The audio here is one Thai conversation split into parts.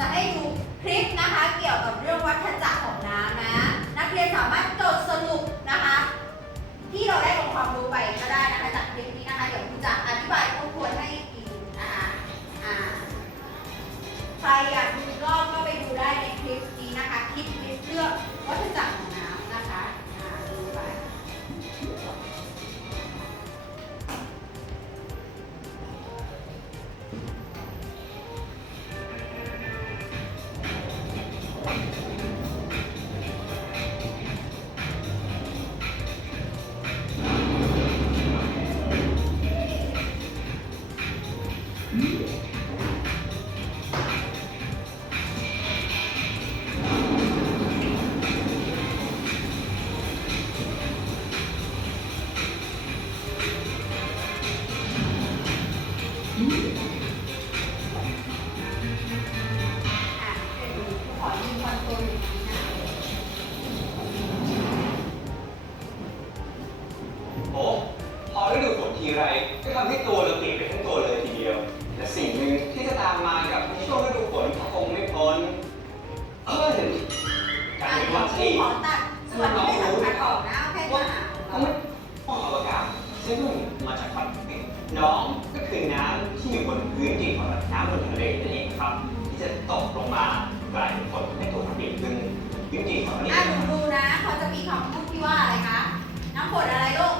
จะให้ดูคลิปนะคะ เกี่ยวกับเรื่องวัฏจักรของน้ำนะ นักเรียนสามารถ คือน้ำที่อยู่บนพื้นดินของน้ำบนทะเลนั่นเองครับ ที่จะตกลงมากลายเป็นฝนให้ตัวเราเปียกขึ้นพื้นดินของเราอะนี่หนูดูนะเขาจะมีคำพูดที่ว่าอะไรคะ น้ำฝนอะไรลูก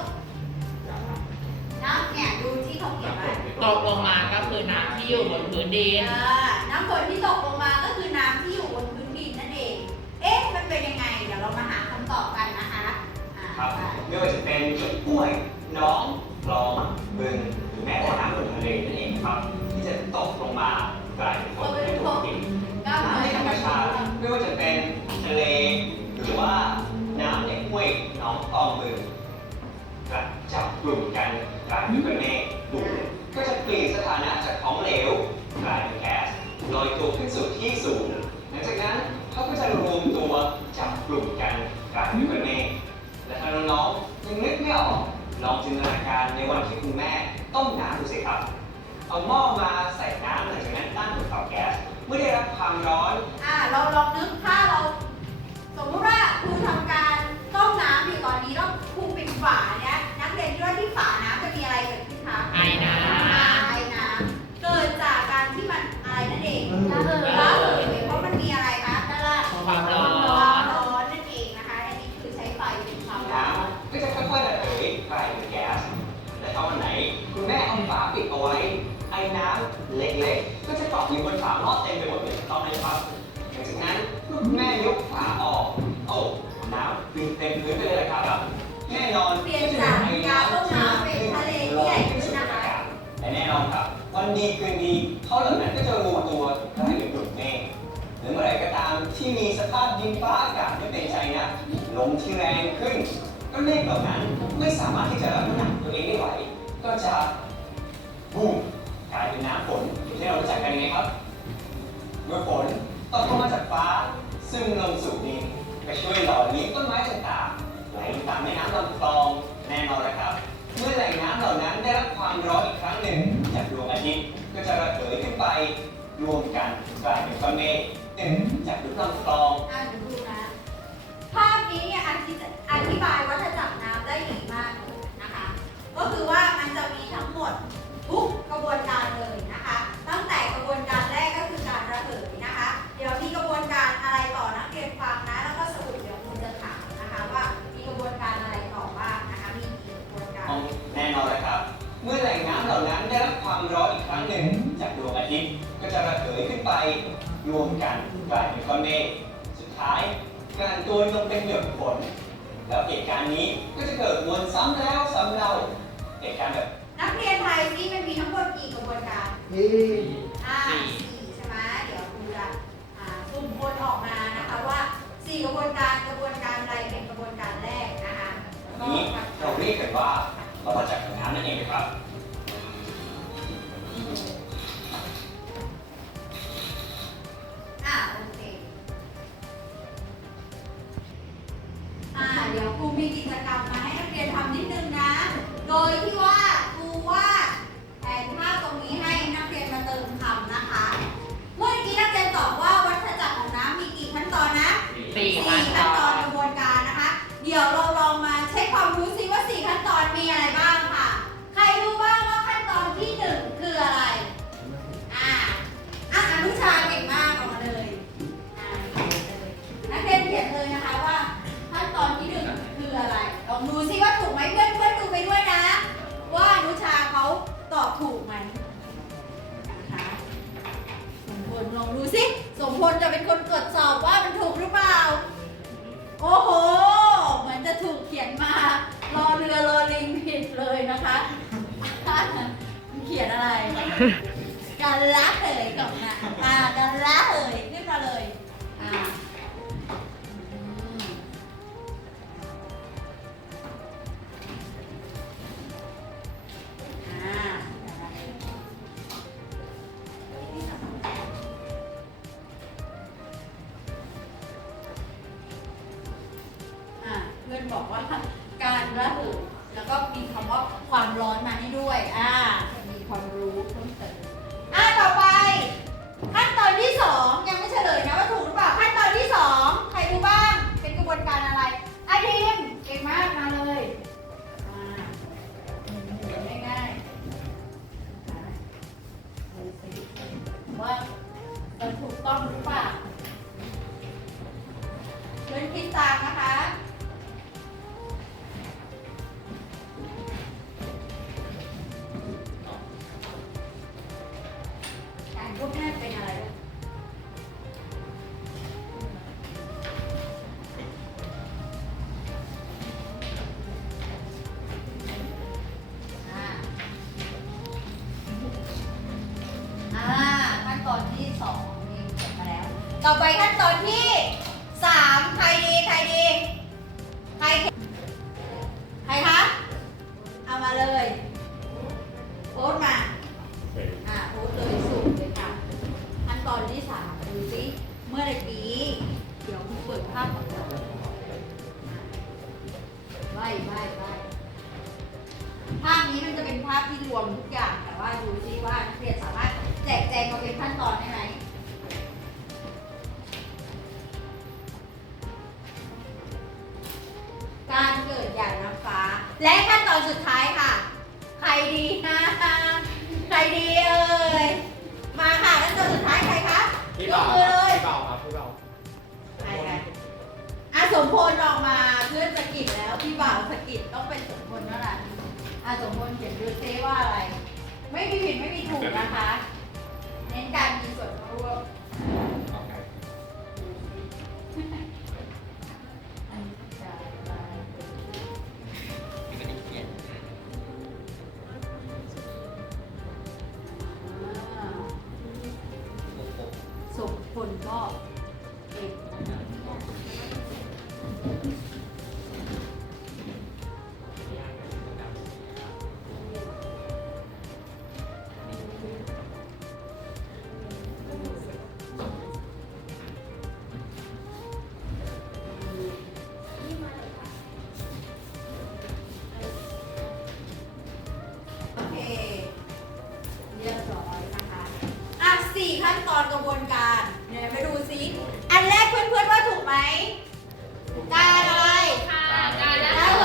น้ำเนี่ยดูที่เขาเขียนไว้ตกลงมาก็คือน้ำที่อยู่บนพื้นดิน เออน้ำฝนที่ตกลงมาก็คือน้ำที่อยู่บนพื้นดินนั่นเอง เอ๊ะ มันเป็นยังไง เดี๋ยวเรามาหาคำตอบกันนะคะอ่าครับ ไป ไม่ว่าจะเป็นจุดห้วยหน้องคลองบึง ครับ ที่จะตกลงมากลายเป็นฝนให้ตัวดินน้ำในธรรมชาติไม่ว่าจะเป็นทะเลหรือว่าน้ำในห้วยหน้องคลองบึงกระจับกลุ่มกันกลายเป็นเมฆดูดก็จะเปลี่ยนสถานะจากของเหลวกลายเป็นแก๊สลอยตัวขึ้นสู่ที่สูงหลังจากนั้นเขาก็จะรวมตัวจับกลุ่มกันกลายเป็นเมฆและถ้าน้องๆยังนึกไม่ออกลองจินตนาการในวันที่คุณแม่ต้มน้ำดูสิครับ เอาหม้อมาใส่น้ำหลังจากนั้นตั้งบนเตาแก๊สเมื่อได้รับความร้อน อ่าเราลองนึกถ้าเรา สมมติว่าครูทำการต้มน้ำอยู่ตอนนี้แล้วครูปิดฝาเนี่ยนักเรียนคิดว่าที่ฝาน้ำจะมีอะไรเกิดขึ้นคะไอน้ำไอน้ำเกิดจากการที่มันอะไรนั่นเองระเหยระเหยเพราะมันมีอะไรคะนั่นแหละความร้อน ความร้อนนั่นเองนะคะอันนี้คือใช้ไฟเป็นความร้น้อนำก็จะค่อยๆระเหยกลายเป็นแก๊สและถ้าวันไหน คุณแม่เอาฝาปิดเอาไว้ไอ้ น้ำเล็กๆ ก็จะเกาะอยู่บนฝาหม้อเต็มไปหมดเลยถูกต้องไหมครับหลังจากนั้นเมื่อคุณแม่ยกฝาออกโอ้น้ำปิดเต็มพื้นไปเลยละครับแน่นอนเปลี่ยนจากการต้มน้ำเป็นทะเลที่ใหญ่ขึ้นนะคะและแน่นอนครับวันดีคืนดีเขาเหล่านั้นก็จะรวมตัวกลายเป็นกลุ่มเมฆหรือเมื่อไหร่ก็ตามที่มีสภาพดินฟ้าอากาศไม่เป็นใจนะลมที่แรงขึ้นก็เมฆเหล่านั้นไม่สามารถที่จะรับน้ำหนักตัวเองได้ไหวก็จะบุ้มกลาย เป็นน้ำฝนอย่างที่เรารู้จักกันไงครับเมื่อฝนตกลงมาจากฟ้า ซึ่งลงสู่ดินไปช่วยหล่อเลี้ยงต้นไม้ต่างๆไหลตามแม่น้ำลำคลองแน่นอนเลยครับ เมื่อแหล่งน้ำเหล่านั้นได้รับความร้อนอีกครั้งหนึ่งจากดวงอาทิตย์ก็จะระเหยขึ้นไปรวมกันกลายเป็นก้อนเมฆตึงจากลูกลำคลองอ่านดูนะภาพนี้เนี่ยอธิอธิบายวัฏจักรน้ำ ตุการณ์นี้ก็จะเกิดวนซ้ำแล้วซ้ำเล่าเหตุการณ์แบบนักเรียนไทยนี่มันมีทั้งหมดกี่กระบวนการอ่าสี่ใช่ไหมเดี๋ยวครูจะอ่าสุ่มคนออกมานะคะว่าสี่กระบวนการกระบวนการใดเป็นกระบวนการแรกนะคะแล้วก็นี้เราเรียกกันว่าเรามาจากของน้ำนั่นเองนะครับ เดี๋ยวครูมีกิจกรรมมาให้นักเรียนทำนิดนึงนะ โดยที่ว่าครูว่าแผนภาพตรงนี้ให้นักเรียนมาเติมคำนะคะ เมื่อกี้นักเรียนตอบว่าวัฏจักรของน้ำมีกี่ขั้นตอนนะ ดูสิเมื่อตะกี้ เดี๋ยวคุณเปิดภาพก่อนค่ะไล่ไล่ไล่ภาพนี้มันจะเป็นภาพที่รวมทุกอย่าง แต่ว่าดูสิว่านักเรียนสามารถแจกแจงมาเป็นขั้นตอนได้ไหมการเกิดอย่างน้ำฟ้า และขั้นตอนสุดท้ายค่ะ ใครดีนะ ใครดีเอ่ย มาค่ะขั้นตอนสุดท้ายใคร กิดแล้วพี่บ่าวสะกิดต้องเป็นสมพลเท่านั้นอะสมพลเขียนดูเซว่าอะไร ไม่มีผิดไม่มีถูกนะคะ เน้นการมีส่วนร่วมโอเคอันนี้จะอะไรอ่าสมพลก็เอกนะคะ 4 ขั้นตอนกระบวนการเนี่ยมาดูซิ อันแรกเพื่อนๆว่าถูกไหมการอะไรค่ะการระเห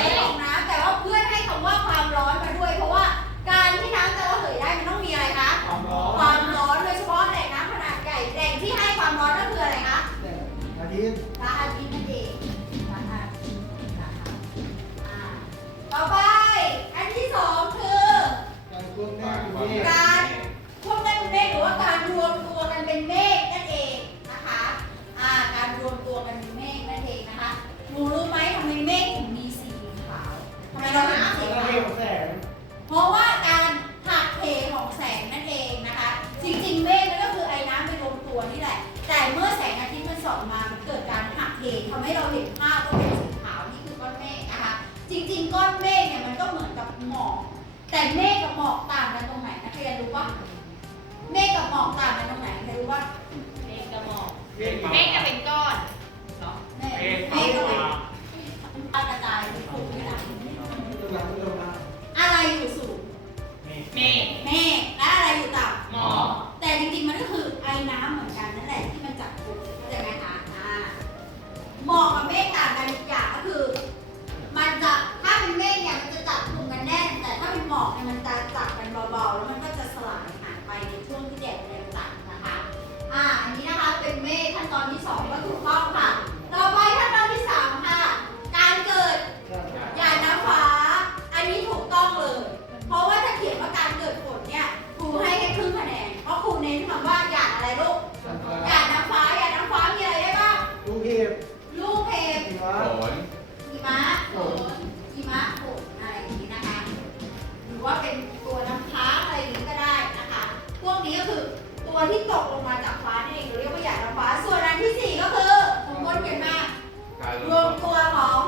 ยของน้ำแต่ว่าเพื่อนให้คำว่าความร้อนมาด้วย เพราะว่าการที่น้ำจะระเหยได้มันต้องมีอะไรคะ ความร้อนความร้อนโดยเฉพาะแหล่งน้ำขนาดใหญ่แหล่งที่ให้ความร้อนก็คืออะไรคะอาทิตย์พระอาทิตย์นั่นเองพระอาทิตย์นะคต่อไปอันที่สองคือการ เป็นเมฆนั่นเองนะคะอ่าการรวมตัวกันเป็นเมฆนั่นเองนะคะหนูรู้ไหมทำไมเมฆถึงมีสีขาวทำไมเราถึงมีสีขาวเรื่องแสงเพราะว่าการหักเหของแสงนั่นเองนะคะ จริงๆ เมฆนั่นก็คือไอ้น้ำไปรวมตัวนี่แหละ แต่เมื่อแสงอาทิตย์มันส่องมามันเกิดการหักเหทำให้เราเห็นภาพว่าเป็นสีขาวนี่คือก้อนเมฆนะคะ จริงๆ ก้อนเมฆเนี่ยมันก็เหมือนกับหมอกแต่เมฆกับหมอกต่างกันตรงไหนนักเรียนรู้ปะ เมฆกับหมอกต่างกันตรงไหนใครรู้ปะเมฆกระหมอกเมฆเมฆจะเป็นก้อนเนาะเมฆเมฆเมฆก็เป็นกระจายเป็นกลุ่มนี่แหละตัวหลังตัวหลังอะไรอยู่สูงเมฆเมฆและอะไรอยู่ต่ำหมอกแต่จริงๆมันก็คือไอ้น้ำเหมือนกันนั่นแหละที่มันจับกลุ่มเข้าใจไหมคะอ่าหมอกกับเมฆต่างกันอีกอย่างก็คือ มันจะถ้าเป็นเมฆเนี่ยมันจะจับกลุ่มกันแน่นแต่ถ้าเป็นหมอกเนี่ยมันจะจับกันเบาๆแล้วมัน ในช่วงที่แดดแรงจัดนะคะ อ่า อันนี้นะคะเป็นเมฆขั้นตอนที่สองก็ถูกต้องค่ะ ต่อไปขั้นตอนที่สามค่ะ การเกิดหยาดน้ำฟ้า อันนี้ถูกต้องเลย เพราะว่าถ้าเขียนว่าการเกิดฝนเนี่ย ครูให้แค่ครึ่งคะแนน เพราะครูเน้นคำว่าหยาดอะไรลูกหยาดน้ำฟ้าหยาดน้ำฟ้ามีอะไรได้บ้างลูกเห็บลูกเห็บฝนหิมะฝนหิมะฝนอะไรอย่างนี้นะคะ หรือว่าเป็น ตัวที่ตกลงมาจากฟ้านี่เองเราเรียกว่าหยาดน้ำฟ้า ส่วนอันที่สี่ก็คือผมบนเขียนมารวมตัวของ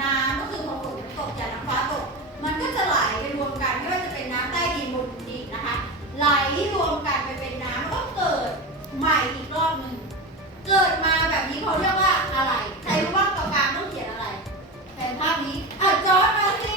น้ำก็คือพอฝนตกหยาดน้ำฟ้าตก มันก็จะไหลไปรวมกันไม่ว่าจะเป็นน้ำใต้ดินบนดินนะคะ ไหลรวมกันไปเป็นน้ำก็เกิดใหม่อีกรอบหนึ่งเกิดมาแบบนี้เขาเรียกว่าอะไร ใครรู้ว่ากลางต้องเขียนอะไรแทนภาพนี้อะจอร์ดมาสิ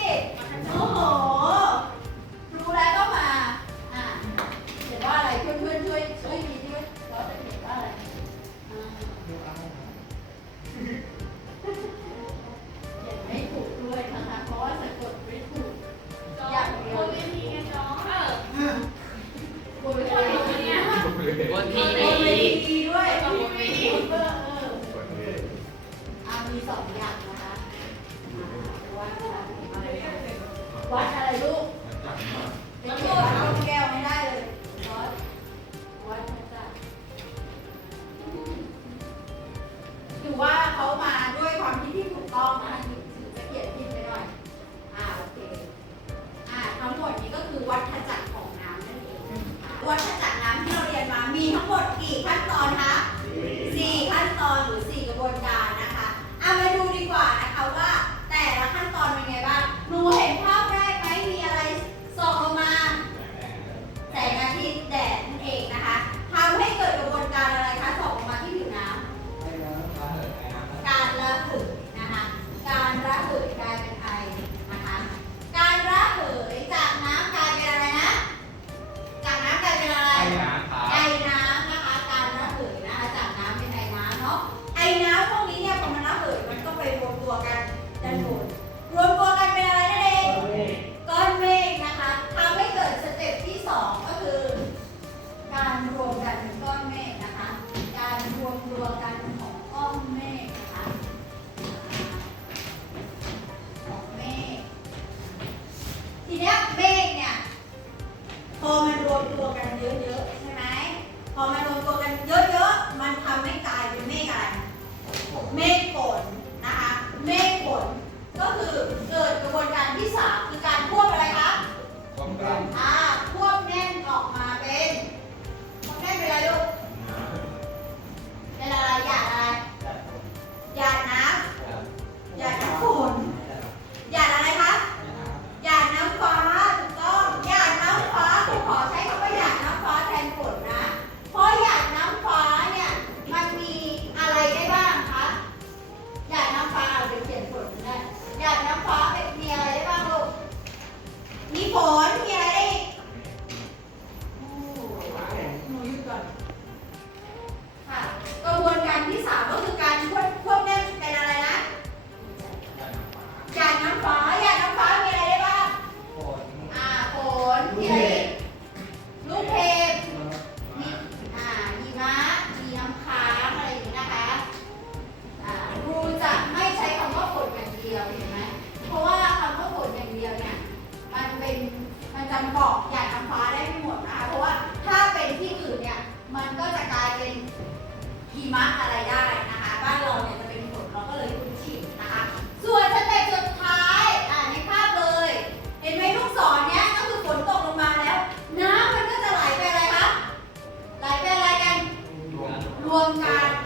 วัดอะไรลูกน้ำโม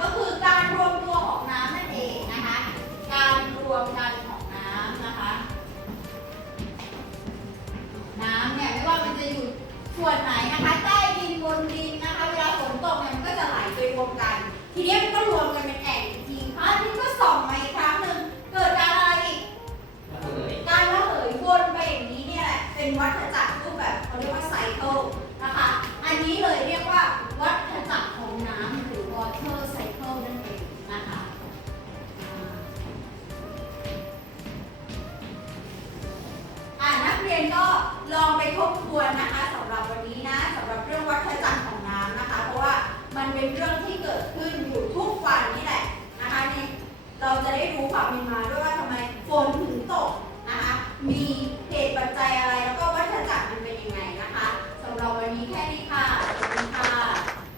ก็คือการรวมตัวของน้ำนั่นเองนะคะ การรวมกันของน้ำนะคะ น้ำเนี่ยไม่ว่ามันจะอยู่ส่วนไหนนะคะ ใต้ดินบนดินนะคะ เวลาฝนตกเนี่ยมันก็จะไหลไปรวมกัน ทีนี้มันก็รวมกันเป็นแอ่งจริงๆพระอาทิตย์ก็ส่องมาอีกครั้งหนึ่งเกิดการอะไรอีกการระเหยวนไปอย่างนี้เนี่ยแหละเป็นวัฏจักรรูปแบบเขาเรียกว่าไซเคิลนะคะ อันนี้เลยเรียกว่า 你拿。